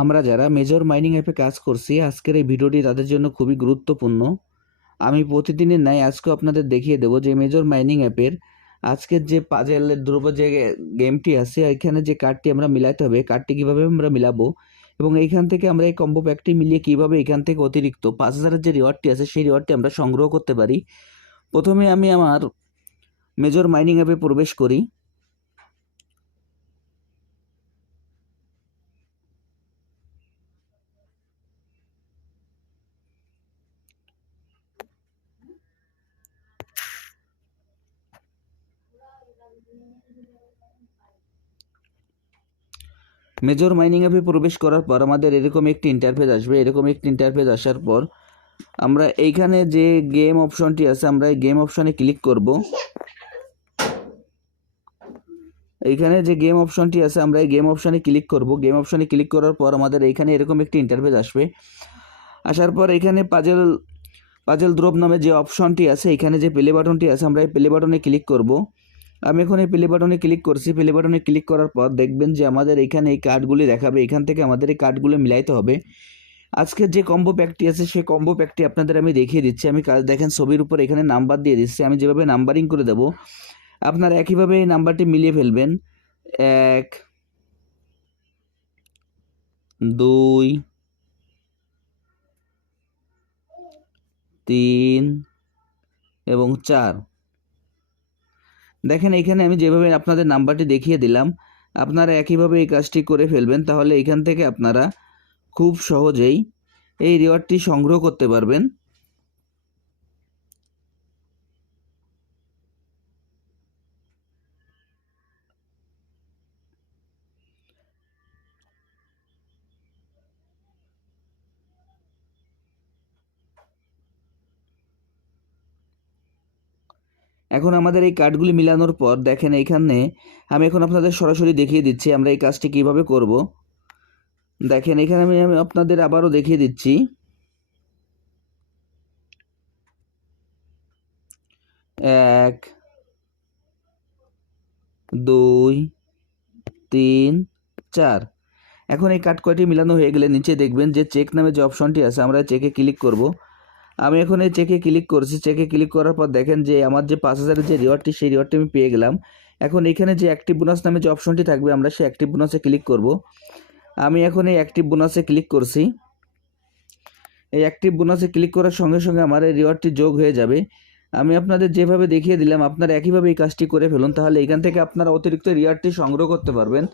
আমরা যারা major mining অ্যাপে কাজ করছি, আজকের এই ভিডিওটি তাদের জন্য খুবই গুরুত্বপূর্ণ। আমি প্রতিদিনের ন্যায় আজকেও আপনাদের দেখিয়ে দেবো যে মেজর মাইনিং অ্যাপের আজকের যে পাজেলের ধ্রুব যে গেমটি আছে, এখানে যে কার্ডটি আমরা মিলাতে হবে কার্ডটি কীভাবে আমরা মিলাবো এবং এইখান থেকে আমরা এই কম্বো প্যাকটি মিলিয়ে কীভাবে এখান থেকে অতিরিক্ত পাঁচ হাজারের যে রিওয়ার্ডটি আছে, সেই রিওয়ার্ডটি আমরা সংগ্রহ করতে পারি। প্রথমে আমি আমার মেজর মাইনিং অ্যাপে প্রবেশ করি। মেজর মাইনিং অ্যাপে প্রবেশ করার পর আমাদের এরকম একটি ইন্টারফেস আসবে। এরকম একটি ইন্টারফেস আসার পর আমরা এইখানে যে গেম অপশনটি আছে, আমরা এই গেম অপশনে ক্লিক করব। এইখানে যে গেম অপশনটি আছে, আমরা এই গেম অপশনে ক্লিক করব। গেম অপশনে ক্লিক করার পর আমাদের এইখানে এরকম একটি ইন্টারফেস আসবে। আসার পর এখানে পাজেল পাজেল দ্রোপ নামে যে অপশনটি আছে এখানে যে প্লে বাটনটি আছে, আমরা এই প্লে বাটনে ক্লিক করব। আমি এখন এই প্লে বাটনে ক্লিক করছি। প্লে বাটনে ক্লিক করার পর দেখবেন যে আমাদের এখানে এই কার্ডগুলি দেখাবে। এখান থেকে আমাদের এই কার্ডগুলো মিলাইতে হবে। আজকের যে কম্বো প্যাকটি আছে, সেই কম্বো প্যাকটি আপনাদের আমি দেখিয়ে দিচ্ছি। আমি দেখেন ছবির উপর এখানে নাম্বার দিয়ে দিচ্ছি। আমি যেভাবে নাম্বারিং করে দেব, আপনারা একইভাবে এই নাম্বারটি মিলিয়ে ফেলবেন। এক, দুই, তিন এবং চার। দেখেন, এখানে আমি যেভাবে আপনাদের নাম্বারটি দেখিয়ে দিলাম, আপনারা একইভাবে এই কাজটি করে ফেলবেন, তাহলে এখান থেকে আপনারা খুব সহজেই এই রিওয়ার্ডটি সংগ্রহ করতে পারবেন। এখন আমাদের এই কার্ডগুলি মিলানোর পর দেখেন এইখানে আমি এখন আপনাদের সরাসরি দেখিয়ে দিচ্ছি আমরা এই কাজটি কীভাবে করব। দেখেন এখানে আমি আমি আপনাদের আবারও দেখিয়ে দিচ্ছি। এক, দুই, তিন, চার। এখন এই কার্ড কয়টি মিলানো হয়ে গেলে নিচে দেখবেন যে চেক নামে যে অপশনটি আছে, আমরা চেকে ক্লিক করব। আমি এখন এই চেকে ক্লিক করছি। চেকে ক্লিক করার পর দেখেন যে আমার যে পাঁচ হাজারের যে রিওয়ার্ডটি সেই রিওয়ার্ডটি আমি পেয়ে গেলাম। এখন এখানে যে অ্যাক্টিভ বোনাস নামে যে অপশনটি থাকবে, আমরা সেই অ্যাক্টিভ বোনাসে ক্লিক করব। আমি এখন এই অ্যাক্টিভ বোনাসে ক্লিক করছি। এই অ্যাক্টিভ বোনাসে ক্লিক করার সঙ্গে সঙ্গে আমার এই রিওয়ার্ডটি যোগ হয়ে যাবে। আমি আপনাদের যেভাবে দেখিয়ে দিলাম, আপনারা একইভাবে এই কাজটি করে ফেলুন, তাহলে এখান থেকে আপনারা অতিরিক্ত রিওয়ার্ডটি সংগ্রহ করতে পারবেন।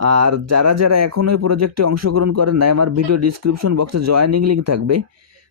আর যারা যারা এখনও এই প্রজেক্টে অংশগ্রহণ করেন নাই, আমার ভিডিও ডিসক্রিপশন বক্সে জয়েনিং লিঙ্ক থাকবে।